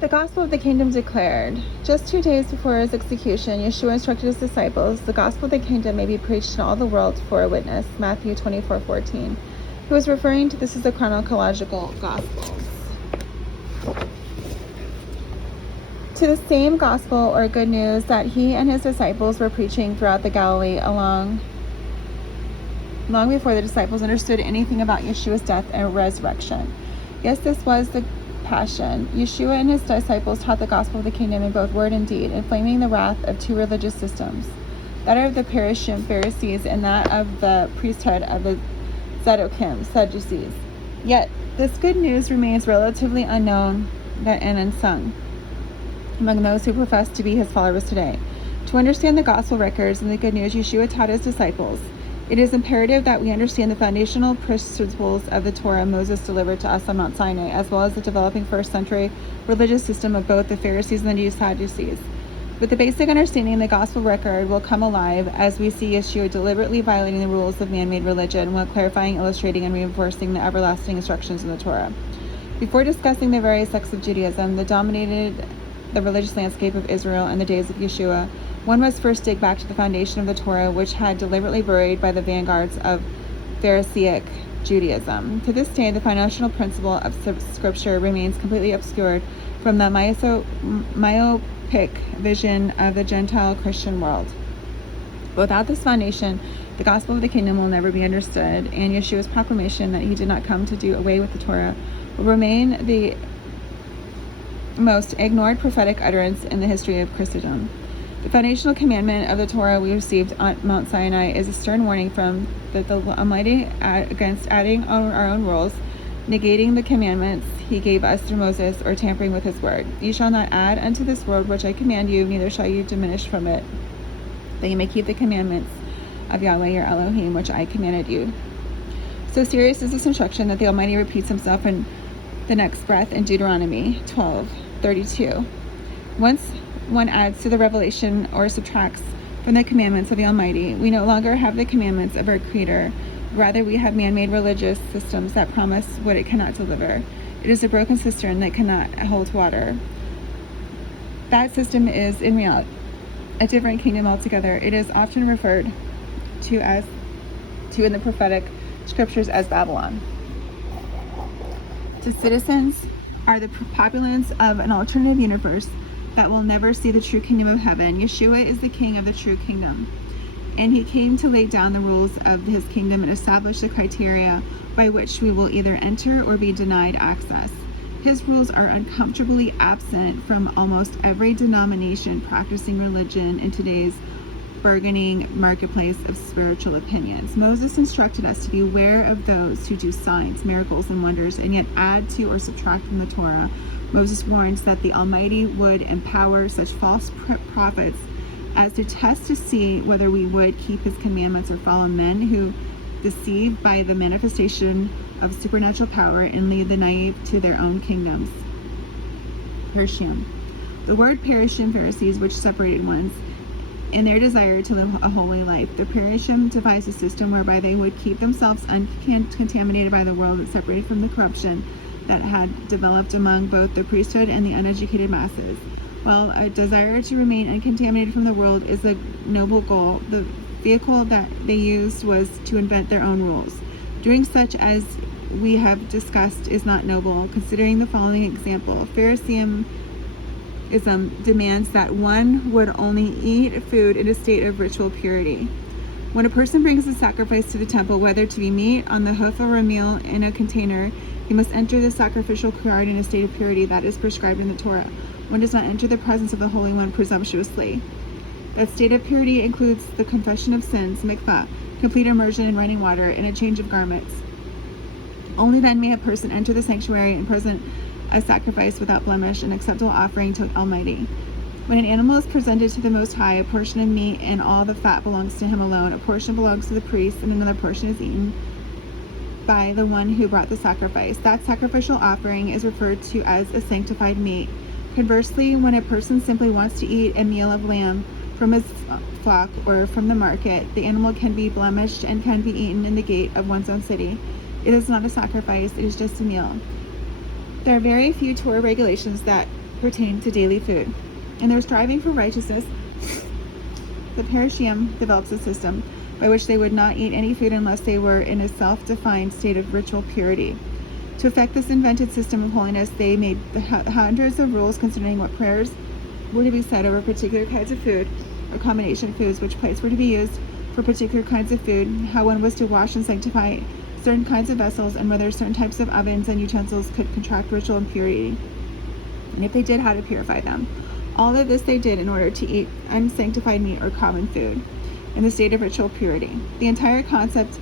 The gospel of the kingdom declared. Just 2 days before his execution, Yeshua instructed his disciples, the gospel of the kingdom may be preached in all the world for a witness. Matthew 24:14. He was referring to this as the chronological gospels. To the same gospel or good news that he and his disciples were preaching throughout the Galilee long before the disciples understood anything about Yeshua's death and resurrection. Yes, this was the Passion. Yeshua and his disciples taught the gospel of the kingdom in both word and deed, inflaming the wrath of 2 religious systems, that of the Parishim Pharisees and that of the priesthood of the Zadokim Sadducees. Yet this good news remains relatively unknown and unsung among those who profess to be his followers today. To understand the gospel records and the good news Yeshua taught his disciples, it is imperative that we understand the foundational principles of the Torah Moses delivered to us on Mount Sinai, as well as the developing first-century religious system of both the Pharisees and the Sadducees. With the basic understanding, the gospel record will come alive as we see Yeshua deliberately violating the rules of man-made religion while clarifying, illustrating, and reinforcing the everlasting instructions of the Torah. Before discussing the various sects of Judaism that dominated the religious landscape of Israel in the days of Yeshua, one must first dig back to the foundation of the Torah, which had deliberately buried by the vanguards of Pharisaic Judaism. To this day, the foundational principle of Scripture remains completely obscured from the myopic vision of the Gentile Christian world. Without this foundation, the gospel of the kingdom will never be understood, and Yeshua's proclamation that he did not come to do away with the Torah will remain the most ignored prophetic utterance in the history of Christendom. The foundational commandment of the Torah we received on Mount Sinai is a stern warning from the Almighty against adding on our own rules, negating the commandments he gave us through Moses, or tampering with his word. You shall not add unto this word which I command you, neither shall you diminish from it, that you may keep the commandments of Yahweh your Elohim, which I commanded you. So serious is this instruction that the Almighty repeats himself in the next breath in Deuteronomy 12:32. Once one adds to the revelation or subtracts from the commandments of the Almighty, we no longer have the commandments of our Creator. Rather, we have man-made religious systems that promise what it cannot deliver. It is a broken cistern that cannot hold water. That system is, in reality, a different kingdom altogether. It is often referred to in the prophetic scriptures as Babylon. The citizens are the populace of an alternative universe that will never see the true kingdom of heaven. Yeshua is the king of the true kingdom, and he came to lay down the rules of his kingdom and establish the criteria by which we will either enter or be denied access. His rules are uncomfortably absent from almost every denomination practicing religion in today's burgeoning marketplace of spiritual opinions. Moses instructed us to beware of those who do signs, miracles, and wonders, and yet add to or subtract from the Torah. Moses warns that the Almighty would empower such false prophets as to test to see whether we would keep his commandments or follow men who deceive by the manifestation of supernatural power and lead the naive to their own kingdoms. Perishim. The word Parishim Pharisees, which separated ones in their desire to live a holy life. The Parishim devised a system whereby they would keep themselves uncontaminated by the world and separated from the corruption that had developed among both the priesthood and the uneducated masses. While a desire to remain uncontaminated from the world is a noble goal, the vehicle that they used was to invent their own rules. Doing such, as we have discussed, is not noble, considering the following example. Phariseeism demands that one would only eat food in a state of ritual purity. When a person brings a sacrifice to the temple, whether to be meat on the hoof or a meal in a container, he must enter the sacrificial yard in a state of purity that is prescribed in the Torah. One does not enter the presence of the Holy One presumptuously. That state of purity includes the confession of sins, mikvah, complete immersion in running water, and a change of garments. Only then may a person enter the sanctuary and present a sacrifice without blemish, an acceptable offering to Almighty. When an animal is presented to the Most High, a portion of meat and all the fat belongs to him alone. A portion belongs to the priest, and another portion is eaten by the one who brought the sacrifice. That sacrificial offering is referred to as a sanctified meat. Conversely, when a person simply wants to eat a meal of lamb from his flock or from the market, the animal can be blemished and can be eaten in the gate of one's own city. It is not a sacrifice, it is just a meal. There are very few Torah regulations that pertain to daily food. In their striving for righteousness, the Parashim develops a system by which they would not eat any food unless they were in a self-defined state of ritual purity. To effect this invented system of holiness, they made hundreds of rules concerning what prayers were to be said over particular kinds of food or combination of foods, which plates were to be used for particular kinds of food, how one was to wash and sanctify certain kinds of vessels, and whether certain types of ovens and utensils could contract ritual impurity, and if they did, how to purify them. All of this they did in order to eat unsanctified meat or common food in the state of ritual purity. The entire concept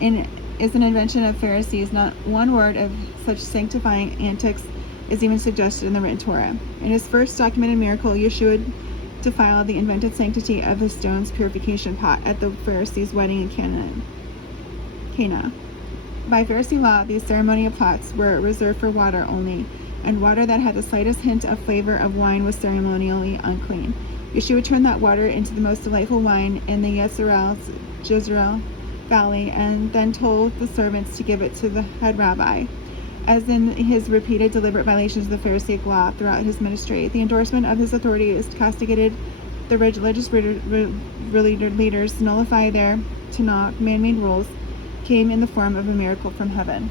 is an invention of Pharisees. Not one word of such sanctifying antics is even suggested in the written Torah. In his first documented miracle, Yeshua defiled the invented sanctity of the stone's purification pot at the Pharisees' wedding in Cana. By Pharisee law, these ceremonial pots were reserved for water only, and water that had the slightest hint of flavor of wine was ceremonially unclean. Yeshua turned that water into the most delightful wine in the Jezreel Valley, and then told the servants to give it to the head rabbi. As in his repeated deliberate violations of the Pharisaic law throughout his ministry, the endorsement of his authority is castigated. The religious leaders nullify their Tanakh man-made rules, came in the form of a miracle from heaven.